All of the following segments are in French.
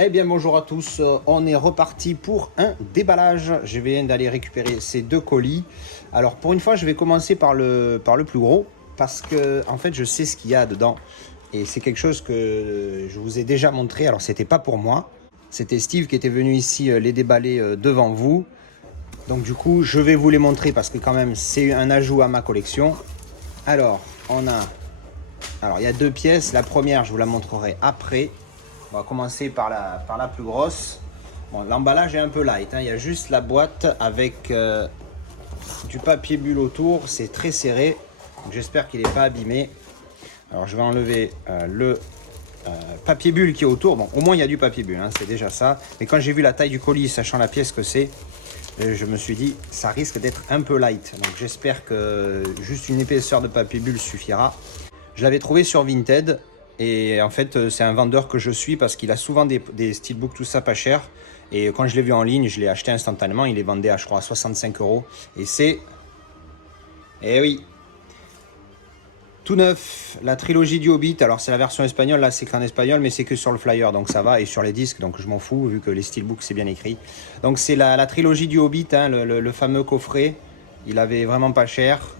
Eh bien bonjour à tous, on est reparti pour un déballage. Je viens d'aller récupérer ces deux colis. Alors pour une fois je vais commencer par le plus gros parce que en fait je sais ce qu'il y a dedans. Et c'est quelque chose que je vous ai déjà montré, alors c'était pas pour moi. C'était Steve qui était venu ici les déballer devant vous. Donc du coup je vais vous les montrer parce que quand même c'est un ajout à ma collection. Alors il y a deux pièces, la première je vous la montrerai après. On va commencer par la plus grosse. Bon, l'emballage est un peu light, hein. Il y a juste la boîte avec du papier bulle autour. C'est très serré. J'espère qu'il n'est pas abîmé. Alors je vais enlever le papier bulle qui est autour. Bon, au moins il y a du papier bulle, hein, c'est déjà ça. Mais quand j'ai vu la taille du colis, sachant la pièce que c'est, je me suis dit ça risque d'être un peu light. Donc j'espère que juste une épaisseur de papier bulle suffira. Je l'avais trouvé sur Vinted. Et en fait, c'est un vendeur que je suis parce qu'il a souvent des steelbooks, tout ça pas cher. Et quand je l'ai vu en ligne, je l'ai acheté instantanément. Il les vendait à, je crois, à 65 €. Et c'est... Eh oui, tout neuf, la trilogie du Hobbit. Alors c'est la version espagnole, là c'est qu'en espagnol, mais c'est que sur le flyer, donc ça va. Et sur les disques, donc je m'en fous, vu que les steelbooks c'est bien écrit. Donc c'est la trilogie du Hobbit, hein, le fameux coffret. Il avait vraiment pas cher.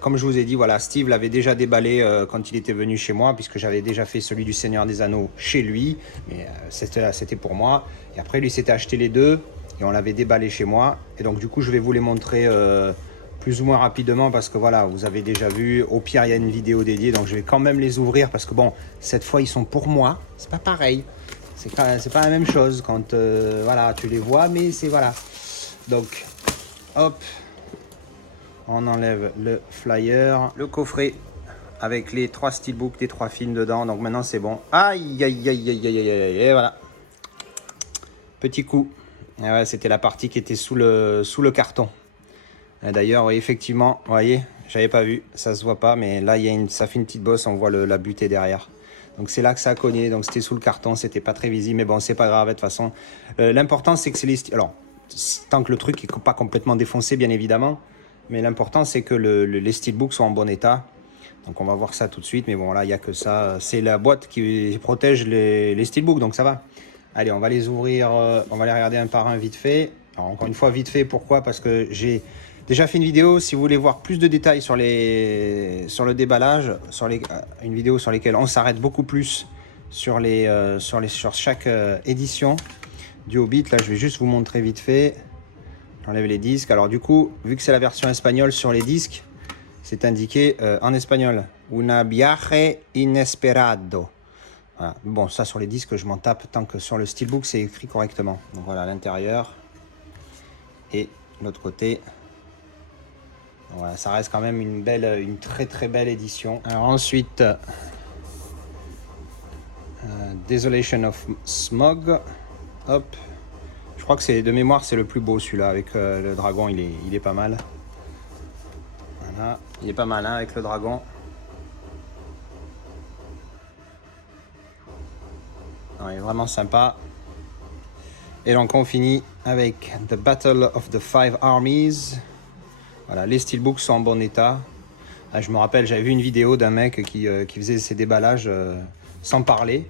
Comme je vous ai dit, voilà, Steve l'avait déjà déballé quand il était venu chez moi, puisque j'avais déjà fait celui du Seigneur des Anneaux chez lui, mais c'était pour moi. Et après, lui s'était acheté les deux, et on l'avait déballé chez moi. Et donc du coup, je vais vous les montrer plus ou moins rapidement, parce que voilà, vous avez déjà vu. Au pire, il y a une vidéo dédiée, donc je vais quand même les ouvrir, parce que bon, cette fois, ils sont pour moi. C'est pas pareil. C'est pas la même chose quand voilà, tu les vois, mais c'est voilà. Donc, hop. On enlève le flyer, le coffret avec les trois steelbooks, les trois films dedans. Donc maintenant c'est bon. Aïe, aïe, aïe, aïe, aïe, aïe, et voilà. Petit coup. Et ouais, c'était la partie qui était sous le carton. D'ailleurs, oui, effectivement, vous voyez, j'avais pas vu, ça se voit pas, mais là ça fait une petite bosse, on voit la butée derrière. Donc c'est là que ça a cogné, donc c'était sous le carton, c'était pas très visible, mais bon, c'est pas grave de toute façon. L'important c'est que c'est les... Alors, tant que le truc est pas complètement défoncé, bien évidemment. Mais l'important, c'est que les steelbooks soient en bon état. Donc, on va voir ça tout de suite. Mais bon, là, il n'y a que ça. C'est la boîte qui protège les steelbooks, donc ça va. Allez, on va les ouvrir. On va les regarder un par un vite fait. Alors, encore une fois, vite fait. Pourquoi? Parce que j'ai déjà fait une vidéo. Si vous voulez voir plus de détails sur le déballage, une vidéo sur laquelle on s'arrête beaucoup plus sur chaque édition du Hobbit. Là, je vais juste vous montrer vite fait. J'enlève les disques. Alors du coup, vu que c'est la version espagnole sur les disques, c'est indiqué en espagnol. Una viaje inesperado. Voilà. Bon, ça sur les disques, je m'en tape tant que sur le steelbook, c'est écrit correctement. Donc voilà, l'intérieur. Et l'autre côté. Donc, voilà, ça reste quand même une très très belle édition. Alors ensuite, Desolation of Smog. Hop. Je crois que c'est de mémoire, c'est le plus beau celui-là avec le dragon, il est pas mal. Voilà, il est pas mal hein, avec le dragon. Non, il est vraiment sympa. Et donc on finit avec The Battle of the Five Armies. Voilà, les steelbooks sont en bon état. Ah, je me rappelle, j'avais vu une vidéo d'un mec qui faisait ses déballages sans parler.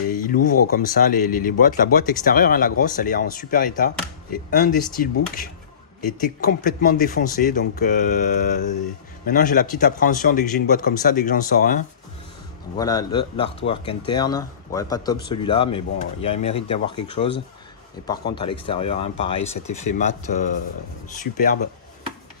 Et il ouvre comme ça les boîtes. La boîte extérieure, hein, la grosse, elle est en super état. Et un des steelbooks était complètement défoncé. Donc maintenant j'ai la petite appréhension dès que j'ai une boîte comme ça, dès que j'en sors un. Donc, voilà l'artwork interne. Ouais, pas top celui-là, mais bon, il y a un mérite d'avoir quelque chose. Et par contre à l'extérieur, hein, pareil, cet effet mat superbe.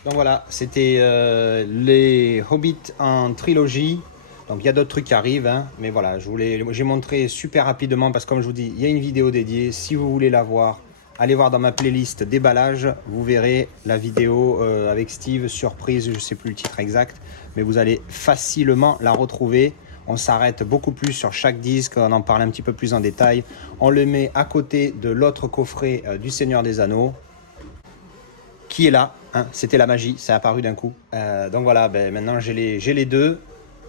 Donc voilà, c'était les Hobbits en trilogie. Donc il y a d'autres trucs qui arrivent, hein, mais voilà, j'ai montré super rapidement parce que comme je vous dis, il y a une vidéo dédiée. Si vous voulez la voir, allez voir dans ma playlist déballage, vous verrez la vidéo avec Steve, surprise, je ne sais plus le titre exact, mais vous allez facilement la retrouver. On s'arrête beaucoup plus sur chaque disque, on en parle un petit peu plus en détail. On le met à côté de l'autre coffret du Seigneur des Anneaux, qui est là, hein, c'était la magie, ça a apparu d'un coup. Donc voilà, maintenant j'ai les deux.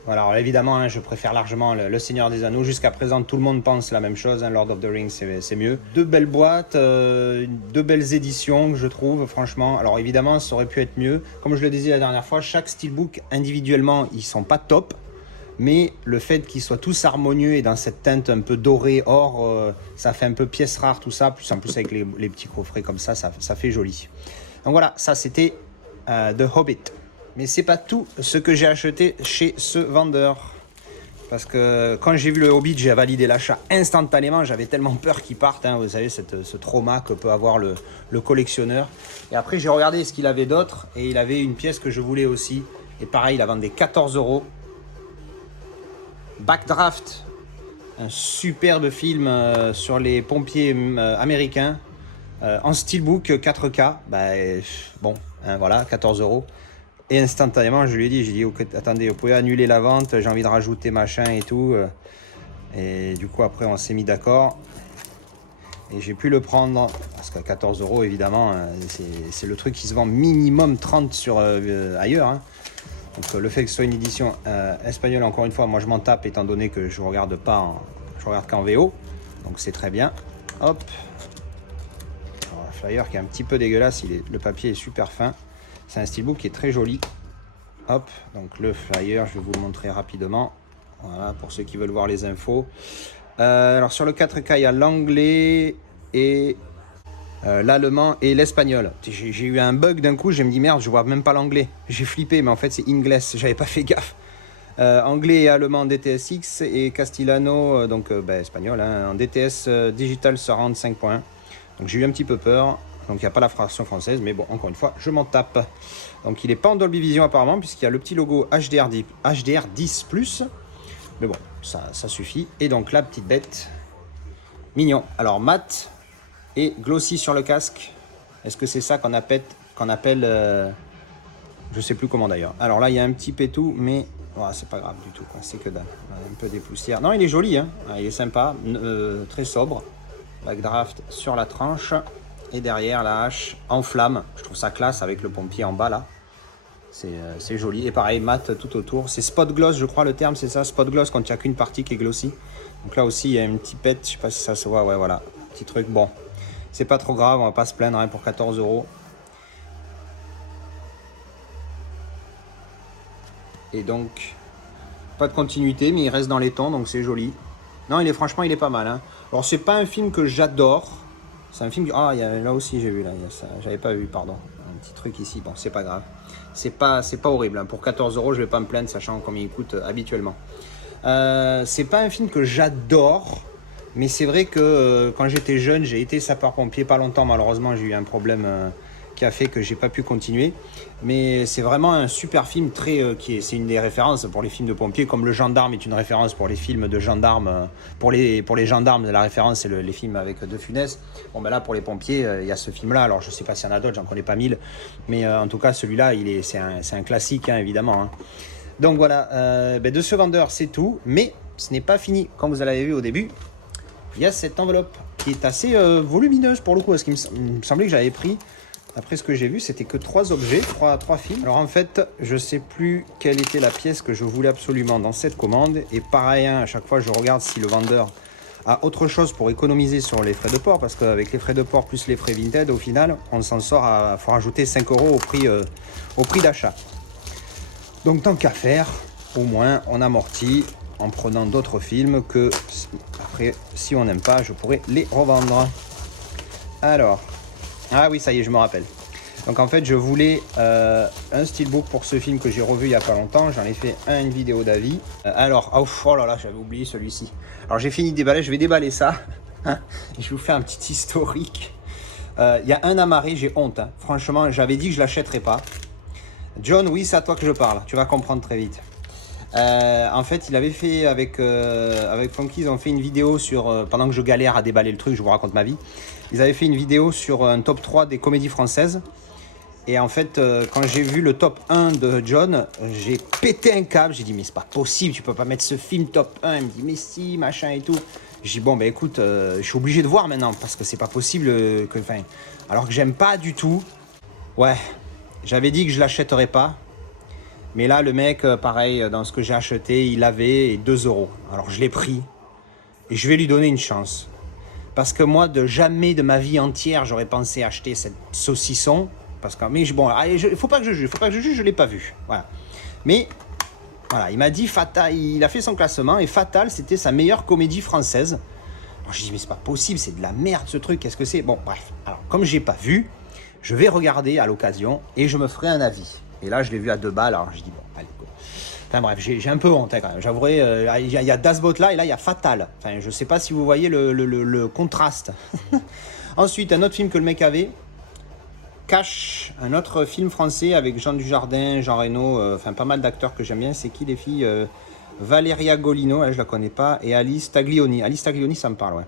Voilà, alors évidemment, hein, je préfère largement le Seigneur des Anneaux. Jusqu'à présent, tout le monde pense la même chose. Hein, Lord of the Rings, c'est mieux. Deux belles boîtes, deux belles éditions, je trouve, franchement. Alors évidemment, ça aurait pu être mieux. Comme je le disais la dernière fois, chaque steelbook, individuellement, ils sont pas top. mais le fait qu'ils soient tous harmonieux et dans cette teinte un peu dorée, or, ça fait un peu pièce rare tout ça, plus en plus avec les petits coffrets comme ça fait joli. Donc voilà, ça c'était The Hobbit. Mais c'est pas tout ce que j'ai acheté chez ce vendeur. Parce que quand j'ai vu le Hobbit, j'ai validé l'achat instantanément. J'avais tellement peur qu'il parte. Hein, vous savez, ce trauma que peut avoir le collectionneur. Et après, j'ai regardé ce qu'il avait d'autre. Et il avait une pièce que je voulais aussi. Et pareil, il la vendait 14 €. Backdraft. Un superbe film sur les pompiers américains. En steelbook 4K. Bah, bon, hein, voilà, 14 €. Et instantanément, je lui ai dit, j'ai dit, okay, attendez, vous pouvez annuler la vente, j'ai envie de rajouter machin et tout. Et du coup, après, on s'est mis d'accord. Et j'ai pu le prendre, parce qu'à 14 € évidemment, c'est le truc qui se vend minimum 30 sur ailleurs. Hein. Donc le fait que ce soit une édition espagnole, encore une fois, moi je m'en tape, étant donné que je regarde qu'en VO. Donc c'est très bien. Hop. Alors, le flyer qui est un petit peu dégueulasse, le papier est super fin. C'est un steelbook qui est très joli. Hop, donc le flyer, je vais vous le montrer rapidement. Voilà, pour ceux qui veulent voir les infos. Alors sur le 4K, il y a l'anglais et l'allemand et l'espagnol. J'ai eu un bug d'un coup, je me dis merde, je vois même pas l'anglais. J'ai flippé, mais en fait c'est Inglés, j'avais pas fait gaffe. Anglais et allemand DTSX et Castellano, espagnol, hein, en DTS Digital Surround 5.1. Donc j'ai eu un petit peu peur. Donc il n'y a pas la version française, mais bon, encore une fois, je m'en tape. Donc il n'est pas en Dolby Vision apparemment, puisqu'il y a le petit logo HDR10+. Mais bon, ça suffit. Et donc la petite bête, mignon. Alors mat et glossy sur le casque. Est-ce que c'est ça qu'on appelle je sais plus comment d'ailleurs. Alors là, il y a un petit pétou, mais oh, c'est pas grave du tout. C'est que dalle. Un peu des poussières. Non, il est joli, hein. Il est sympa, très sobre. Backdraft sur la tranche. Et derrière la hache en flamme, je trouve ça classe avec le pompier en bas là. C'est joli. Et pareil, mat tout autour. C'est spot gloss, je crois le terme, c'est ça. Spot gloss quand il n'y a qu'une partie qui est glossy. Donc là aussi, il y a une petite pète. Je sais pas si ça se voit. Ouais, voilà. Petit truc. Bon, c'est pas trop grave. On va pas se plaindre hein, pour 14 €. Et donc, pas de continuité, mais il reste dans les tons. Donc c'est joli. Non, franchement, il est pas mal. Hein. Alors, c'est pas un film que j'adore. C'est un film... Ah, là aussi j'ai vu, là, j'avais pas vu, pardon. Un petit truc ici, bon, c'est pas grave. C'est pas horrible, hein. Pour 14 €, je vais pas me plaindre, sachant combien il coûte habituellement. C'est pas un film que j'adore, mais c'est vrai que quand j'étais jeune, j'ai été sapeur-pompier pas longtemps, malheureusement, j'ai eu un problème qui a fait que j'ai pas pu continuer. Mais c'est vraiment un super film, c'est une des références pour les films de pompiers, comme Le Gendarme est une référence pour les films de gendarmes. Pour les gendarmes, la référence, c'est les films avec De Funès. Bon, ben là, pour les pompiers, il y a ce film-là. Alors, je sais pas s'il y en a d'autres, j'en connais pas 1000. Mais en tout cas, celui-là, c'est un classique, hein, évidemment. Hein. Donc voilà, de ce vendeur, c'est tout. Mais ce n'est pas fini. Comme vous l'avez vu au début, il y a cette enveloppe qui est assez volumineuse pour le coup. Parce qu'il me semblait que j'avais pris... Après ce que j'ai vu, c'était que 3 objets, 3 films. Alors en fait, je sais plus quelle était la pièce que je voulais absolument dans cette commande. Et pareil, hein, à chaque fois, je regarde si le vendeur a autre chose pour économiser sur les frais de port. Parce qu'avec les frais de port plus les frais Vinted, au final, on s'en sort à... faut rajouter 5 € au prix d'achat. Donc tant qu'à faire, au moins, on amortit en prenant d'autres films que... Après, si on n'aime pas, je pourrais les revendre. Alors... Ah oui, ça y est, je me rappelle. Donc en fait, je voulais un steelbook pour ce film que j'ai revu il n'y a pas longtemps. J'en ai fait une vidéo d'avis. Oh là là, j'avais oublié celui-ci. Alors j'ai fini de déballer, je vais déballer ça. Je vous fais un petit historique. Il y a un amarré, j'ai honte. Hein. Franchement, j'avais dit que je ne l'achèterais pas. John, oui, c'est à toi que je parle. Tu vas comprendre très vite. En fait, il avait fait avec Funky, ils ont fait une vidéo sur... pendant que je galère à déballer le truc, je vous raconte ma vie. Ils avaient fait une vidéo sur un top 3 des comédies françaises. Et en fait, quand j'ai vu le top 1 de John, j'ai pété un câble. J'ai dit, mais c'est pas possible, tu peux pas mettre ce film top 1. Il me dit, mais si, machin et tout. J'ai dit, bon, ben écoute, je suis obligé de voir maintenant, parce que c'est pas possible que... Enfin, alors que j'aime pas du tout. Ouais, j'avais dit que je l'achèterais pas. Mais là, le mec, pareil, dans ce que j'ai acheté, il avait 2 €. Alors je l'ai pris. Et je vais lui donner une chance. Parce que moi, jamais de ma vie entière, j'aurais pensé acheter cette saucisson. Parce que, mais bon, il faut pas que je juge, je l'ai pas vu. Voilà. Mais Voilà, il m'a dit Fatal, il a fait son classement et Fatal, c'était sa meilleure comédie française. Alors je dis mais c'est pas possible, c'est de la merde ce truc, qu'est-ce que c'est? Bon bref, alors comme j'ai pas vu, je vais regarder à l'occasion et je me ferai un avis. Et là je l'ai vu à 2 balles, alors je dis bon, allez go. Enfin bref, j'ai un peu honte hein, quand même, j'avouerai, il y a Das Boot là et là il y a Fatal. Enfin je sais pas si vous voyez le contraste. Ensuite, un autre film que le mec avait, Cash, un autre film français avec Jean Dujardin, Jean Reno, enfin pas mal d'acteurs que j'aime bien. C'est qui les filles? Valeria Golino, je la connais pas, et Alice Taglioni. Alice Taglioni, ça me parle, ouais.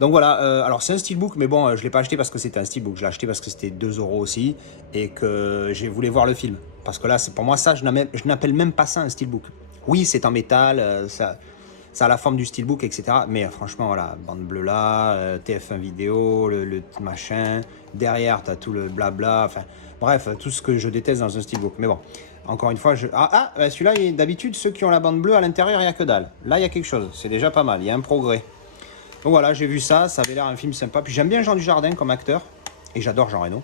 Donc voilà, alors c'est un steelbook, mais bon, je l'ai pas acheté parce que c'était un steelbook. Je l'ai acheté parce que c'était 2 € aussi et que j'ai voulu voir le film. Parce que là, c'est pour moi ça, je n'appelle même pas ça un steelbook. Oui, c'est en métal, ça a la forme du steelbook, etc. Mais franchement, voilà, bande bleue là, TF1 vidéo, le machin. Derrière, tu as tout le blabla. Enfin, bref, tout ce que je déteste dans un steelbook. Mais bon, encore une fois, celui-là, d'habitude, ceux qui ont la bande bleue à l'intérieur, il n'y a que dalle. Là, il y a quelque chose. C'est déjà pas mal. Il y a un progrès. Donc voilà, j'ai vu ça. Ça avait l'air un film sympa. Puis j'aime bien Jean Dujardin comme acteur. Et j'adore Jean Reno.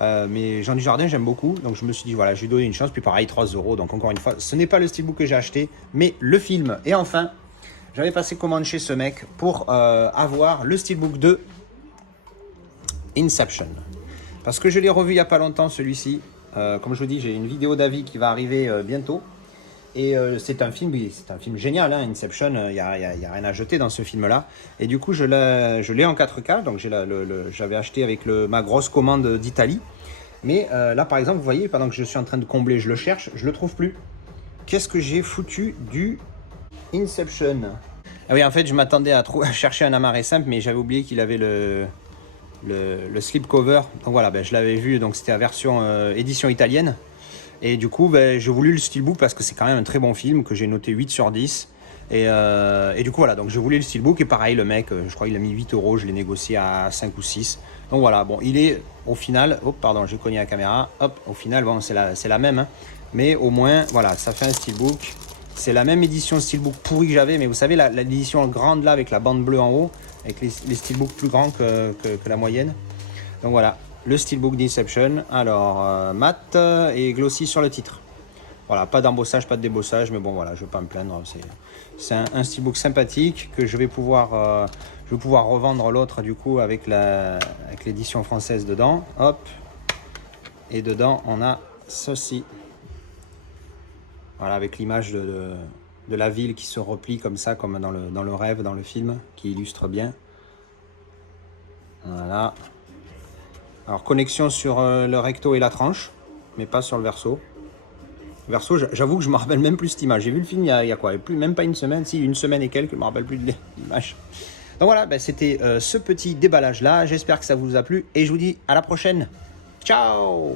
Mais Jean Dujardin, j'aime beaucoup. Donc je me suis dit, voilà, je vais lui donner une chance. Puis pareil, 3 €. Donc encore une fois, ce n'est pas le steelbook que j'ai acheté, mais le film. Et enfin, j'avais passé commande chez ce mec pour avoir le steelbook de Inception. Parce que je l'ai revu il n'y a pas longtemps, celui-ci. Comme je vous dis, j'ai une vidéo d'avis qui va arriver bientôt. Et c'est un film génial, hein, Inception. Il n'y a rien à jeter dans ce film-là. Et du coup, je l'ai en 4K. Donc j'avais acheté avec ma grosse commande d'Italie. Mais là, par exemple, vous voyez, pendant que je suis en train de combler, je le cherche, je ne le trouve plus. Qu'est-ce que j'ai foutu du Inception? Ah oui, en fait, je m'attendais à chercher un amarré simple, mais j'avais oublié qu'il avait le slipcover. Donc voilà, je l'avais vu, donc c'était la version édition italienne. Et du coup, j'ai voulu le steelbook parce que c'est quand même un très bon film que j'ai noté 8 sur 10. Et du coup, voilà, donc je voulais le steelbook. Et pareil, le mec, je crois qu'il a mis 8 €, je l'ai négocié à 5 ou 6. Donc voilà, bon, il est au final, oh pardon, j'ai cogné la caméra. Hop, au final, bon, c'est la même. Hein, mais au moins, voilà, ça fait un steelbook. C'est la même édition steelbook pourri que j'avais, mais vous savez, l'édition grande là, avec la bande bleue en haut, avec les steelbooks plus grands que la moyenne. Donc voilà, le steelbook d'Inception. Alors, mat et glossy sur le titre. Voilà, pas d'embossage, pas de débossage, mais bon, voilà, je ne vais pas me plaindre. C'est un steelbook sympathique que je vais pouvoir revendre l'autre, du coup, avec l'édition française dedans. Hop. Et dedans, on a ceci. Voilà, avec l'image de la ville qui se replie comme ça, comme dans le rêve, dans le film, qui illustre bien. Voilà. Alors, connexion sur le recto et la tranche, mais pas sur le verso. Le verso, j'avoue que je ne me rappelle même plus cette image. J'ai vu le film il y a quoi? Même pas une semaine, si, une semaine et quelques, je ne me rappelle plus de l'image. Donc voilà, c'était ce petit déballage-là. J'espère que ça vous a plu et je vous dis à la prochaine. Ciao!